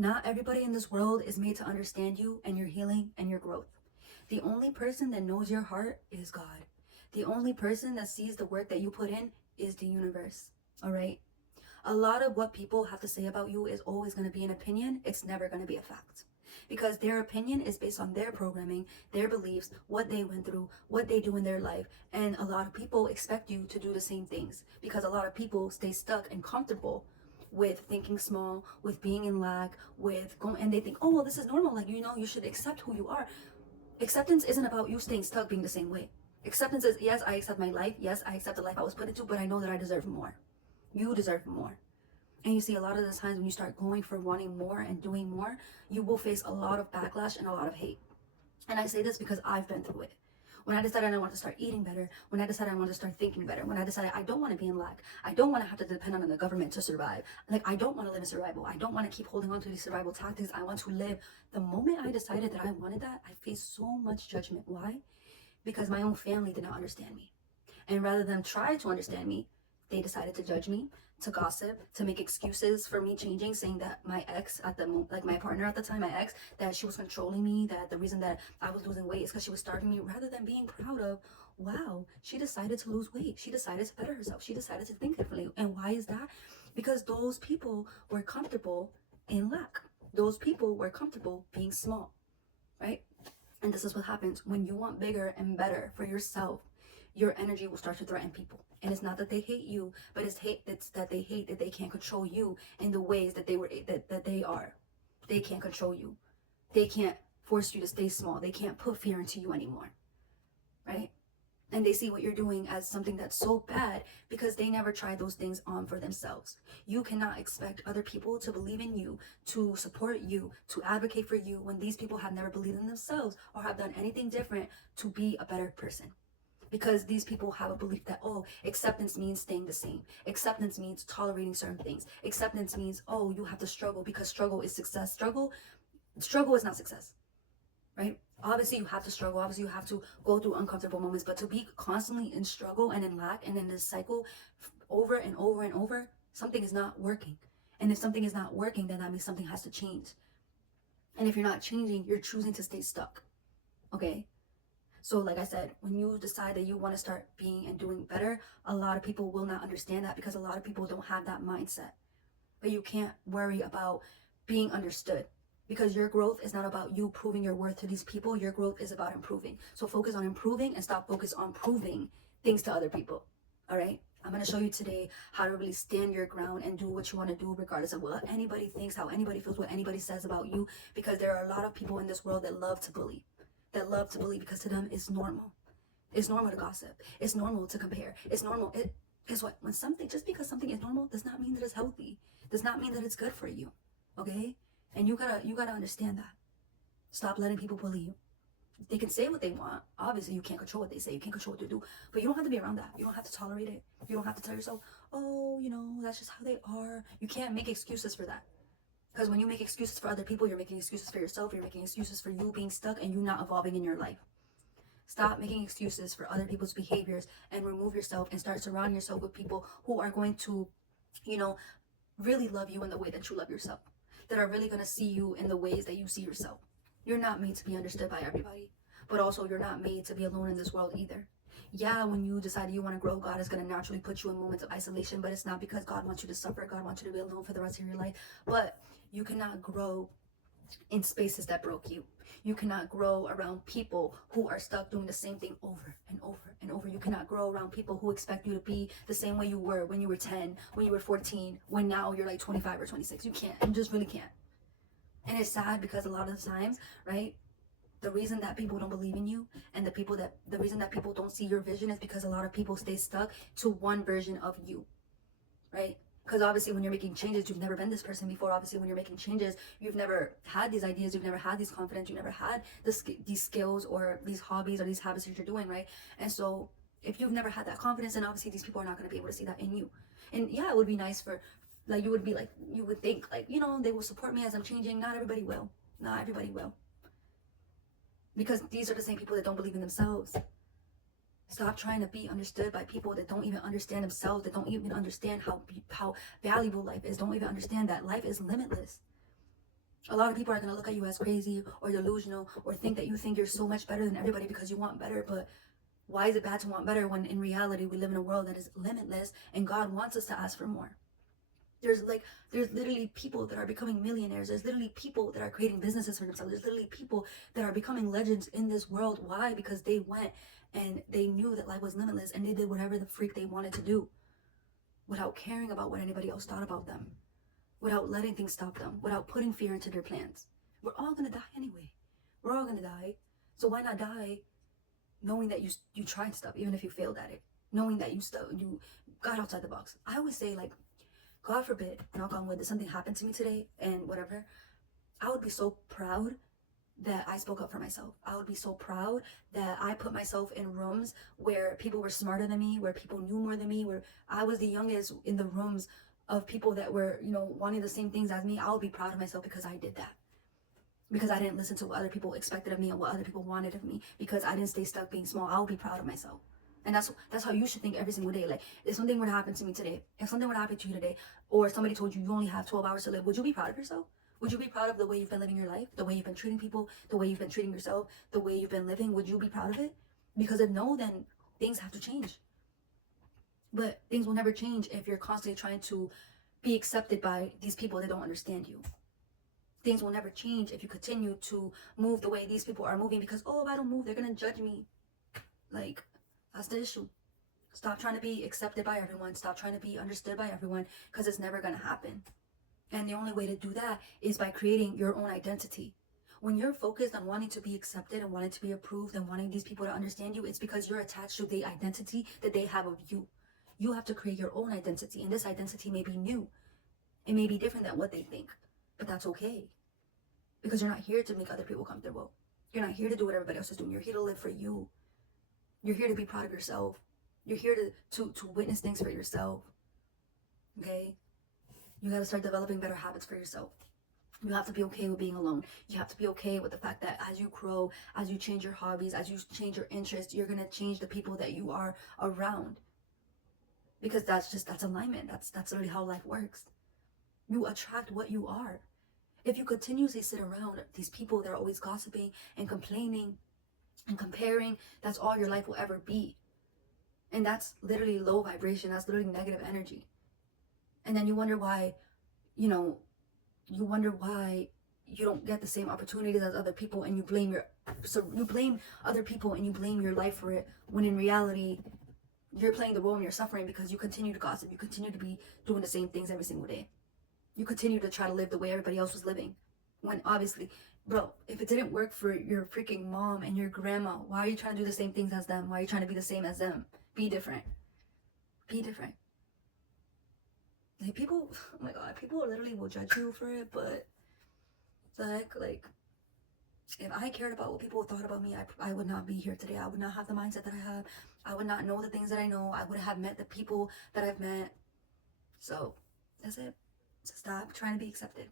Not everybody in this world is made to understand you and your healing and your growth. The only person that knows your heart is God. The only person that sees the work that you put in is the universe. All right? A lot of what people have to say about you is always going to be an opinion. It's never going to be a fact. Because their opinion is based on their programming, their beliefs, what they went through, what they do in their life. And a lot of people expect you to do the same things because a lot of people stay stuck and comfortable with thinking small, with being in lack, with going, and they think, oh, well, this is normal. Like, you should accept who you are. Acceptance isn't about you staying stuck being the same way. Acceptance is, yes, I accept my life. Yes, I accept the life I was put into, but I know that I deserve more. You deserve more. And you see, a lot of the times when you start going for wanting more and doing more, you will face a lot of backlash and a lot of hate. And I say this because I've been through it. When I decided I wanted to start eating better, when I decided I wanted to start thinking better, when I decided I don't want to be in lack, I don't want to have to depend on the government to survive. Like, I don't want to live in survival. I don't want to keep holding on to these survival tactics. I want to live. The moment I decided that I wanted that, I faced so much judgment. Why? Because my own family did not understand me. And rather than try to understand me, they decided to judge me, to gossip, to make excuses for me changing, saying that my ex at the like my partner at the time, my ex, that she was controlling me, that the reason that I was losing weight is because she was starving me, rather than being proud of, wow, she decided to lose weight. She decided to better herself. She decided to think differently. And why is that? Because those people were comfortable in lack. Those people were comfortable being small, right? And this is what happens when you want bigger and better for yourself. Your energy will start to threaten people. And it's not that they hate you, but it's that they hate that they can't control you in the ways that they are. They can't control you. They can't force you to stay small. They can't put fear into you anymore. Right? And they see what you're doing as something that's so bad because they never tried those things on for themselves. You cannot expect other people to believe in you, to support you, to advocate for you when these people have never believed in themselves or have done anything different to be a better person. Because these people have a belief that, oh, acceptance means staying the same. Acceptance means tolerating certain things. Acceptance means, oh, you have to struggle because struggle is success. Struggle is not success, right? Obviously, you have to struggle. Obviously, you have to go through uncomfortable moments. But to be constantly in struggle and in lack and in this cycle over and over and over, something is not working. And if something is not working, then that means something has to change. And if you're not changing, you're choosing to stay stuck, okay? So like I said, when you decide that you want to start being and doing better, a lot of people will not understand that because a lot of people don't have that mindset. But you can't worry about being understood because your growth is not about you proving your worth to these people. Your growth is about improving. So focus on improving and stop focus on proving things to other people. All right? I'm going to show you today how to really stand your ground and do what you want to do regardless of what anybody thinks, how anybody feels, what anybody says about you, because there are a lot of people in this world that love to bully. Because to them it's normal. It's normal to gossip. It's normal to compare. It's normal. Guess what? When something, just because something is normal does not mean that it's healthy. Does not mean that it's good for you. Okay? And you gotta understand that. Stop letting people bully you. They can say what they want. Obviously, you can't control what they say. You can't control what they do. But you don't have to be around that. You don't have to tolerate it. You don't have to tell yourself, oh, that's just how they are. You can't make excuses for that. Because when you make excuses for other people, you're making excuses for yourself. You're making excuses for you being stuck and you not evolving in your life. Stop making excuses for other people's behaviors and remove yourself and start surrounding yourself with people who are going to, really love you in the way that you love yourself. That are really going to see you in the ways that you see yourself. You're not made to be understood by everybody. But also, you're not made to be alone in this world either. Yeah, when you decide you want to grow, God is going to naturally put you in moments of isolation, but it's not because God wants you to suffer. God wants you to be alone for the rest of your life. But you cannot grow in spaces that broke you. You cannot grow around people who are stuck doing the same thing over and over and over. You cannot grow around people who expect you to be the same way you were when you were 10, when you were 14, when now you're like 25 or 26. You can't. You just really can't. And it's sad because a lot of the times, right, the reason that people don't believe in you and the reason that people don't see your vision is because a lot of people stay stuck to one version of you, right? Because obviously when you're making changes, you've never been this person before. Obviously when you're making changes, you've never had these ideas, you've never had these confidence, you've never had these skills or these hobbies or these habits that you're doing, right? And so if you've never had that confidence, then obviously these people are not going to be able to see that in you. And yeah, it would be nice for, like, you would think like, they will support me as I'm changing. Not everybody will. Not everybody will. Because these are the same people that don't believe in themselves. Stop trying to be understood by people that don't even understand themselves, that don't even understand how valuable life is, don't even understand that life is limitless. A lot of people are going to look at you as crazy or delusional or think that you think you're so much better than everybody because you want better. But why is it bad to want better when in reality we live in a world that is limitless and God wants us to ask for more? There's literally people that are becoming millionaires. There's literally people that are creating businesses for themselves. There's literally people that are becoming legends in this world. Why? Because they went and they knew that life was limitless and they did whatever the freak they wanted to do without caring about what anybody else thought about them, without letting things stop them, without putting fear into their plans. We're all gonna die anyway. We're all gonna die. So why not die knowing that you tried stuff, even if you failed at it, knowing that you got outside the box. I always say, like, God forbid, knock on wood, that something happened to me today and whatever, I would be so proud that I spoke up for myself. I would be so proud that I put myself in rooms where people were smarter than me, where people knew more than me, where I was the youngest in the rooms of people that were, wanting the same things as me. I would be proud of myself because I did that. Because I didn't listen to what other people expected of me and what other people wanted of me. Because I didn't stay stuck being small. I would be proud of myself. And that's how you should think every single day. Like, if something were to happen to me today, if something were to happen to you today, or somebody told you you only have 12 hours to live, would you be proud of yourself? Would you be proud of the way you've been living your life, the way you've been treating people, the way you've been treating yourself, the way you've been living? Would you be proud of it? Because if no, then things have to change. But things will never change if you're constantly trying to be accepted by these people that don't understand you. Things will never change if you continue to move the way these people are moving because, if I don't move, they're going to judge me. Like, that's the issue. Stop trying to be accepted by everyone. Stop trying to be understood by everyone because it's never going to happen. And the only way to do that is by creating your own identity. When you're focused on wanting to be accepted and wanting to be approved and wanting these people to understand you, it's because you're attached to the identity that they have of you. You have to create your own identity, and this identity may be new. It may be different than what they think, but that's okay. Because you're not here to make other people comfortable. You're not here to do what everybody else is doing. You're here to live for you. You're here to be proud of yourself. You're here to witness things for yourself. Okay? You gotta start developing better habits for yourself. You have to be okay with being alone. You have to be okay with the fact that as you grow, as you change your hobbies, as you change your interests, you're gonna change the people that you are around. Because that's alignment. That's literally how life works. You attract what you are. If you continuously sit around these people that are always gossiping and complaining and comparing, that's all your life will ever be. And that's literally low vibration. That's literally negative energy. And then you wonder why, you don't get the same opportunities as other people, and you blame other people and you blame your life for it, when in reality, you're playing the role and you're suffering because you continue to gossip. You continue to be doing the same things every single day. You continue to try to live the way everybody else was living. When obviously, bro, if it didn't work for your freaking mom and your grandma, why are you trying to do the same things as them? Why are you trying to be the same as them? Be different. Be different. Like, people, oh my God, people literally will judge you for it, but the heck, like, if I cared about what people thought about me, I would not be here today. I would not have the mindset that I have. I would not know the things that I know. I wouldn't have met the people that I've met. So, that's it. So stop trying to be accepted.